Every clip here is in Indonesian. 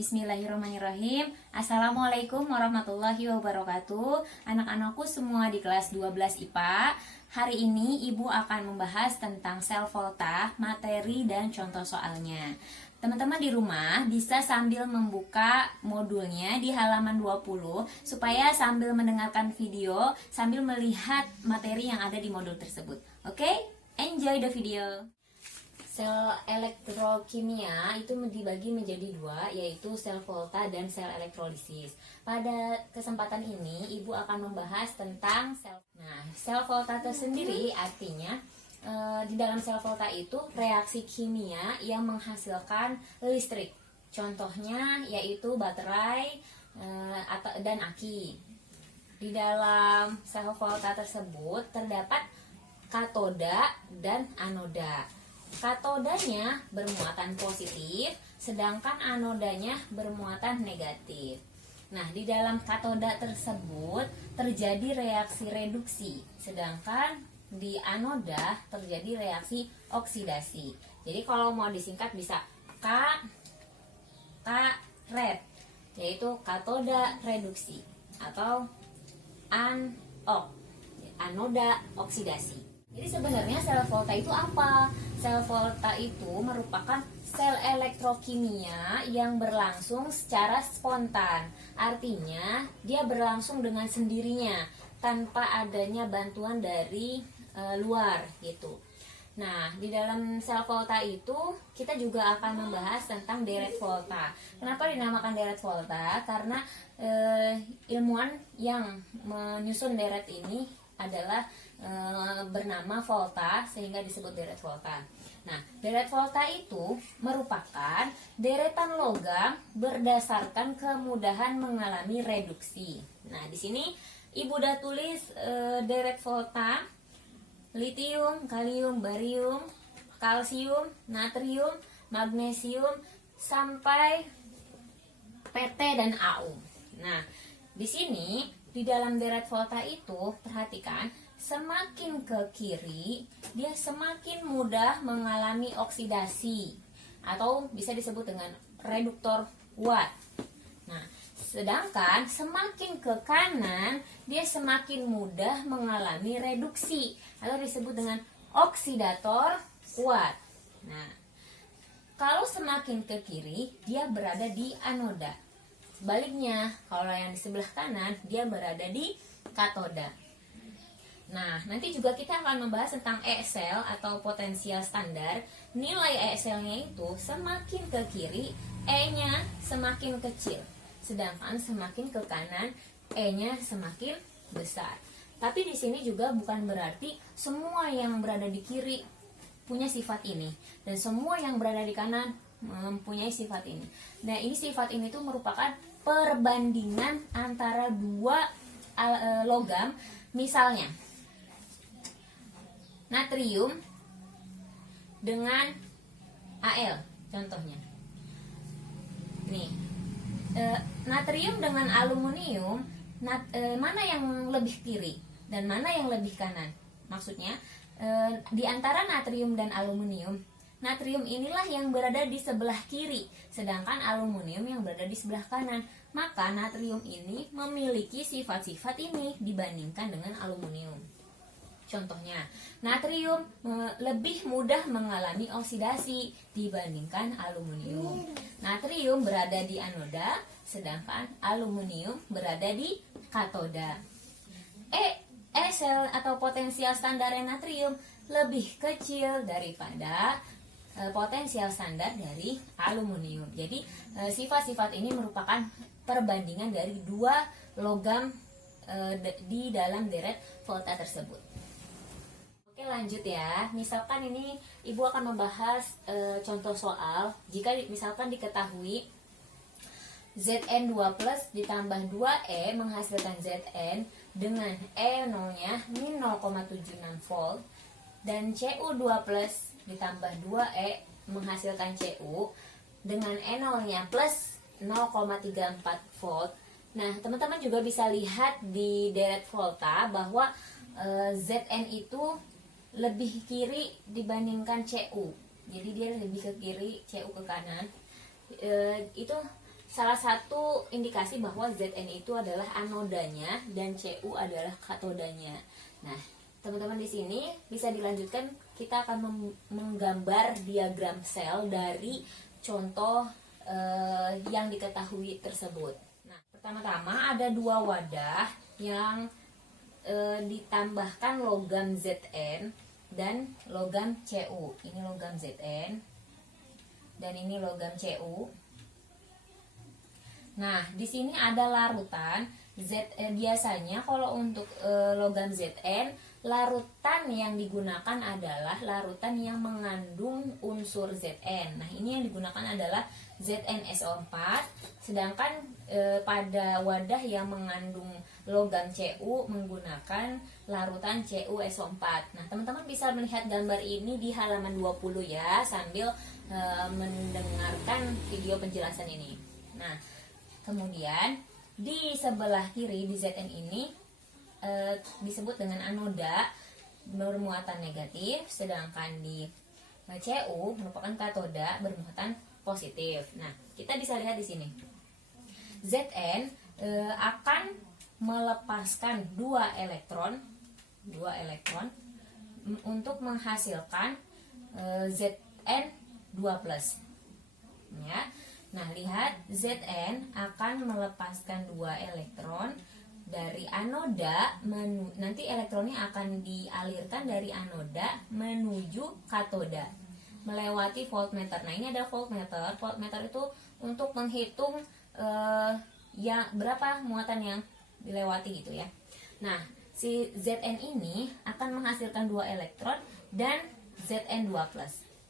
Bismillahirrahmanirrahim. Assalamualaikum warahmatullahi wabarakatuh. Anak-anakku semua di kelas 12 IPA. Hari ini Ibu akan membahas tentang sel volta, materi dan contoh soalnya. Teman-teman di rumah bisa sambil membuka modulnya di halaman 20 supaya sambil mendengarkan video, sambil melihat materi yang ada di modul tersebut. Oke? Enjoy the video. Sel elektrokimia itu dibagi menjadi dua, yaitu sel volta dan sel elektrolisis. Pada kesempatan ini, Ibu akan membahas tentang sel. Nah, sel volta tersendiri artinya di dalam sel volta itu reaksi kimia yang menghasilkan listrik. Contohnya yaitu baterai dan aki. Di dalam sel volta tersebut terdapat katoda dan anoda. Katodanya bermuatan positif, sedangkan anodanya bermuatan negatif. Nah, di dalam katoda tersebut terjadi reaksi reduksi, sedangkan di anoda terjadi reaksi oksidasi. Jadi kalau mau disingkat bisa red, yaitu katoda reduksi atau anoda oksidasi. Jadi sebenarnya sel volta itu apa? Sel volta itu merupakan sel elektrokimia yang berlangsung secara spontan. Artinya dia berlangsung dengan sendirinya tanpa adanya bantuan dari luar gitu. Nah, di dalam sel volta itu kita juga akan membahas tentang deret volta. Kenapa dinamakan deret volta? Karena ilmuwan yang menyusun deret ini adalah bernama volta, sehingga disebut deret volta. Nah, deret volta itu merupakan deretan logam berdasarkan kemudahan mengalami reduksi. Nah, di sini Ibu udah tulis deret volta: litium, kalium, barium, kalsium, natrium, magnesium, sampai PT dan AU. Nah, di sini di dalam deret volta itu perhatikan, semakin ke kiri dia semakin mudah mengalami oksidasi atau bisa disebut dengan reduktor Watt. Nah, sedangkan semakin ke kanan dia semakin mudah mengalami reduksi atau disebut dengan oksidator Watt. Nah, kalau semakin ke kiri dia berada di anoda. Sebaliknya, kalau yang di sebelah kanan dia berada di katoda. Nah, nanti juga kita akan membahas tentang E-sel atau potensial standar. Nilai E-selnya itu semakin ke kiri, E-nya semakin kecil. Sedangkan semakin ke kanan, E-nya semakin besar. Tapi di sini juga bukan berarti semua yang berada di kiri punya sifat ini. Dan semua yang berada di kanan mempunyai sifat ini. Nah, ini sifat ini tuh merupakan perbandingan antara dua logam. Misalnya natrium dengan Al, contohnya. Nih, natrium dengan aluminium, mana yang lebih kiri dan mana yang lebih kanan? Maksudnya, di antara natrium dan aluminium, natrium inilah yang berada di sebelah kiri, sedangkan aluminium yang berada di sebelah kanan. Maka natrium ini memiliki sifat-sifat ini dibandingkan dengan aluminium. Contohnya, natrium lebih mudah mengalami oksidasi dibandingkan aluminium. Natrium berada di anoda, sedangkan aluminium berada di katoda. E-sel atau potensial standar natrium lebih kecil daripada potensial standar dari aluminium. Jadi sifat-sifat ini merupakan perbandingan dari dua logam di dalam deret volta tersebut. Oke, lanjut ya. Misalkan ini Ibu akan membahas contoh soal. Jika misalkan diketahui Zn2 plus ditambah 2E menghasilkan Zn dengan E0-nya min 0,76 volt dan Cu2 plus ditambah 2E menghasilkan Cu dengan E0-nya plus 0,34 volt. Nah, teman-teman juga bisa lihat di deret volta bahwa Zn itu lebih kiri dibandingkan Cu. Jadi dia lebih ke kiri, Cu ke kanan. Itu salah satu indikasi bahwa Zn itu adalah anodanya dan Cu adalah katodanya. Nah, teman-teman di sini bisa dilanjutkan, kita akan menggambar diagram sel dari contoh yang diketahui tersebut. Nah, pertama-tama ada dua wadah yang ditambahkan logam Zn dan logam Cu. Ini logam Zn dan ini logam Cu. Nah, di sini ada larutan biasanya kalau untuk logam Zn, larutan yang digunakan adalah larutan yang mengandung unsur Zn. Nah, ini yang digunakan adalah ZnSO4, sedangkan pada wadah yang mengandung logam Cu menggunakan larutan CuSO4. Nah, teman-teman bisa melihat gambar ini di halaman 20 ya, sambil mendengarkan video penjelasan ini. Nah, kemudian di sebelah kiri di Zn ini disebut dengan anoda bermuatan negatif, sedangkan di Cu merupakan katoda bermuatan positif. Nah, kita bisa lihat di sini. Zn akan melepaskan dua elektron untuk menghasilkan Zn2+. Ya. Nah, lihat, Zn akan melepaskan dua elektron dari anoda, nanti elektronnya akan dialirkan dari anoda menuju katoda melewati voltmeter. Nah, ini ada voltmeter. Voltmeter itu untuk menghitung ya berapa muatan yang dilewati gitu ya. Nah, si Zn ini akan menghasilkan dua elektron dan Zn2+.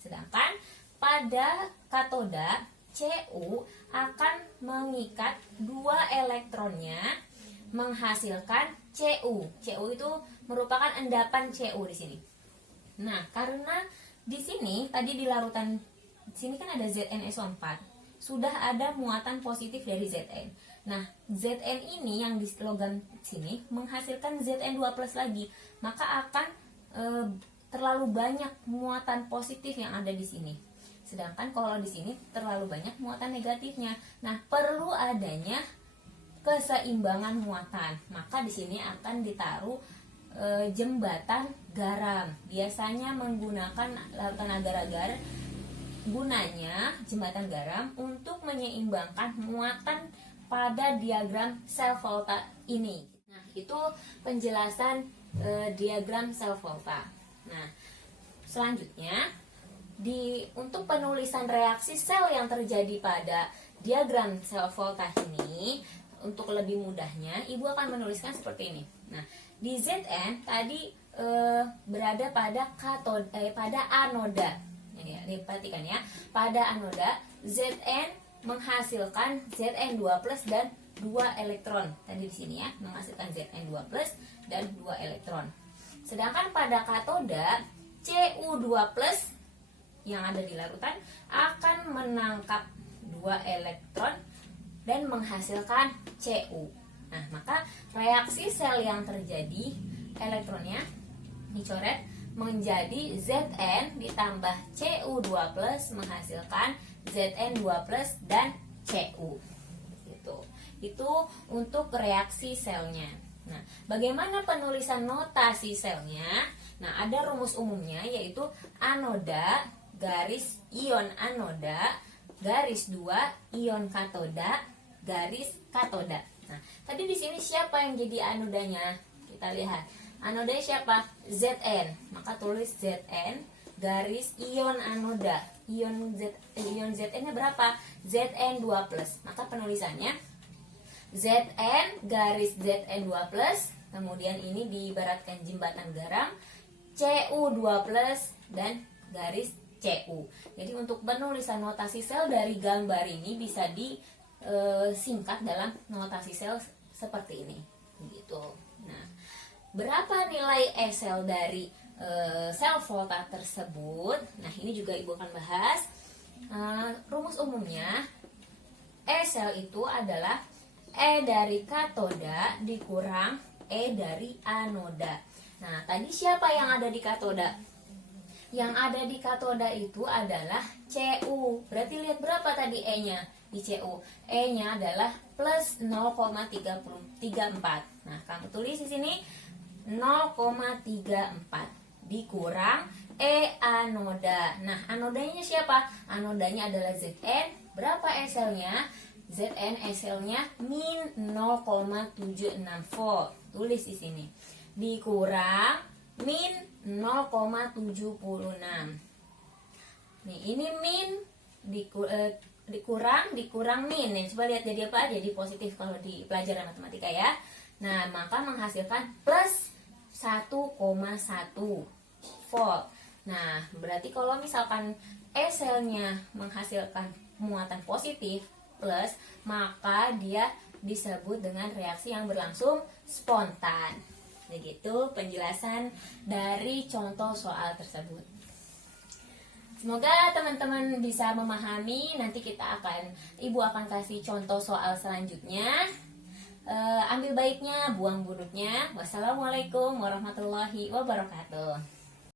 Sedangkan pada katoda Cu akan mengikat dua elektronnya menghasilkan Cu. Cu itu merupakan endapan Cu di sini. Nah, karena di sini tadi di larutan sini kan ada ZnSO4, sudah ada muatan positif dari Zn. Nah, Zn ini yang di logam sini menghasilkan Zn2+ lagi, maka akan terlalu banyak muatan positif yang ada di sini. Sedangkan kalau di sini terlalu banyak muatan negatifnya. Nah, perlu adanya keseimbangan muatan. Maka di sini akan ditaruh jembatan garam. Biasanya menggunakan larutan agar-agar. Gunanya jembatan garam untuk menyeimbangkan muatan pada diagram sel volta ini. Nah, itu penjelasan diagram sel volta. Nah, selanjutnya untuk penulisan reaksi sel yang terjadi pada diagram sel volta ini, untuk lebih mudahnya Ibu akan menuliskan seperti ini. Nah, di Zn tadi berada pada pada anoda. Ya, perhatikan ya. Pada anoda Zn menghasilkan Zn2+ dan 2 elektron. Tadi di sini ya, menghasilkan Zn2+ dan 2 elektron. Sedangkan pada katoda Cu2+ yang ada di larutan akan menangkap 2 elektron dan menghasilkan Cu. Nah, maka reaksi sel yang terjadi, elektronnya dicoret menjadi Zn ditambah Cu2+ menghasilkan Zn2+ dan Cu. Itu untuk reaksi selnya. Nah, bagaimana penulisan notasi selnya? Nah, ada rumus umumnya, yaitu anoda garis ion anoda garis 2 ion katoda garis katoda. Nah, tadi di sini siapa yang jadi anodanya? Kita lihat. Anodanya siapa? Zn. Maka tulis Zn garis ion anoda. Ion Zn-nya berapa? Zn2+. Maka penulisannya Zn garis Zn2+, kemudian ini diibaratkan jembatan garam, Cu2+ dan garis Cu. Jadi untuk penulisan notasi sel dari gambar ini bisa disingkat dalam notasi sel seperti ini. Begitu. Nah, berapa nilai E sel dari sel volta tersebut? Nah, ini juga Ibu akan bahas. Rumus umumnya E sel itu adalah E dari katoda dikurang E dari anoda. Nah, tadi siapa yang ada di katoda? Yang ada di katoda itu adalah Cu. Berarti lihat berapa tadi E-nya? di CO. E-nya adalah plus 0,34. Nah, kamu tulis di sini 0,34 dikurang E anoda. Nah, anodanya siapa? Anodanya adalah Zn. Berapa SL-nya? Zn SL-nya min 0,76 volt. Tulis di sini. Dikurang min 0,76. Nih, ini min dikurang min. Nih, coba lihat jadi apa? Jadi positif kalau di pelajaran matematika ya. Nah, maka menghasilkan plus 1,1 volt. Nah, berarti kalau misalkan E-selnya menghasilkan muatan positif plus, maka dia disebut dengan reaksi yang berlangsung spontan. Begitu penjelasan dari contoh soal tersebut. Semoga teman-teman bisa memahami. Nanti Ibu akan kasih contoh soal selanjutnya. Ambil baiknya, buang buruknya. Wassalamualaikum warahmatullahi wabarakatuh.